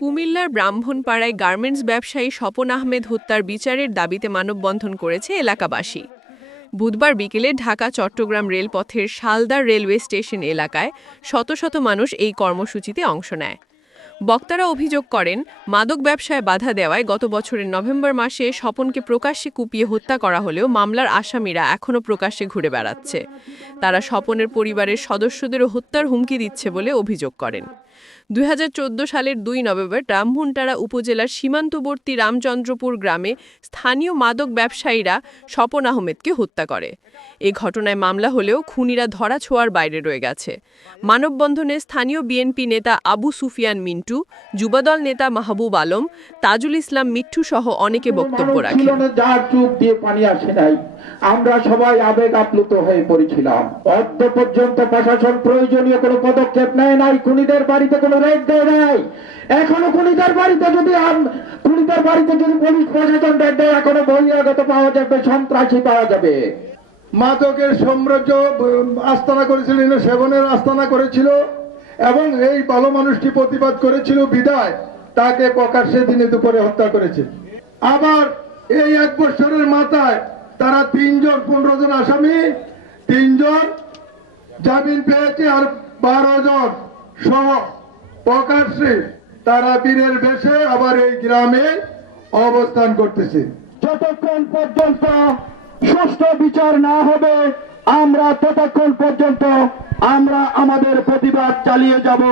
কুমিল্লার ব্রাহ্মণপাড়ায় গার্মেন্টস ব্যবসায়ী স্বপন আহমেদ হত্যার বিচারের দাবিতে মানববন্ধন করেছে এলাকাবাসী। বুধবার বিকেলে ঢাকা, চট্টগ্রাম রেলপথের শালদার রেলওয়ে স্টেশন এলাকায় শত শত মানুষ এই কর্মসূচিতে অংশ নেয়। বক্তারা অভিযোগ করেন, মাদক ব্যবসায় বাধা দেওয়ায় গত বছরের নভেম্বর মাসে স্বপনকে প্রকাশ্যে কুপিয়ে হত্যা করা হলেও মামলার আসামিরা এখনও প্রকাশ্যে ঘুরে বেড়াচ্ছে। তারা স্বপনের পরিবারের সদস্যদেরও হত্যার হুমকি দিচ্ছে বলে অভিযোগ করেন। দুই হাজার চোদ্দ সালের দুই নভেম্বর ব্রাহ্মণটারা উপজেলার সীমান্তবর্তী রামচন্দ্রপুর গ্রামে স্থানীয় মাদক ব্যবসায়ীরা স্বপন আহমেদকে হত্যা করে। এ ঘটনায় মামলা হলেও খুনিরা ধরা ছোঁয়ার বাইরে রয়ে গেছে। মানববন্ধনে স্থানীয় বিএনপি নেতা আবু সুফিয়ান মিন্টু, যুবদল নেতা মাহবুব আলম, তাজুল ইসলাম মিঠু সহ অনেকে বক্তব্য নাই, আমরা সবাই আবেগ আপ্লুত হয়ে পড়েছিলাম। অর্ধ পর্যন্ত প্রশাসন প্রয়োজনীয় কোনো পদক্ষেপ নেয় নাই, খুনিদের বাড়িতে কোনো রেড দেয় নাই। এখনও খুনিদের বাড়িতে যদি খুনিদের বাড়িতে যদি পুলিশ প্রশাসন রেড দেয়, এখনও বহিরাগত পাওয়া যাবে, সন্ত্রাসী পাওয়া যাবে। মাদকের সাম্রাজ্য আস্তানা করেছিল সেবনের আস্তানা করেছিল, এবং এই ভালো মানুষটি প্রতিবাদ করেছিল, বিদায়, তাকে প্রকাশ্যে দিনে দুপুরে হত্যা করেছে। আবার এই এক বছরের মাথায় তারা তিনজন, পনেরো জন আসামি, তিনজন জামিন পেয়েছে আর বারো জন সহ প্রকাশ্যে তারা বীরের বেশে আবার এই গ্রামে অবস্থান করতেছে। যতক্ষণ পর্যন্ত সুষ্ঠু বিচার না হবে, আমরা ততক্ষণ পর্যন্ত আমরা আমাদের প্রতিবাদ চালিয়ে যাব।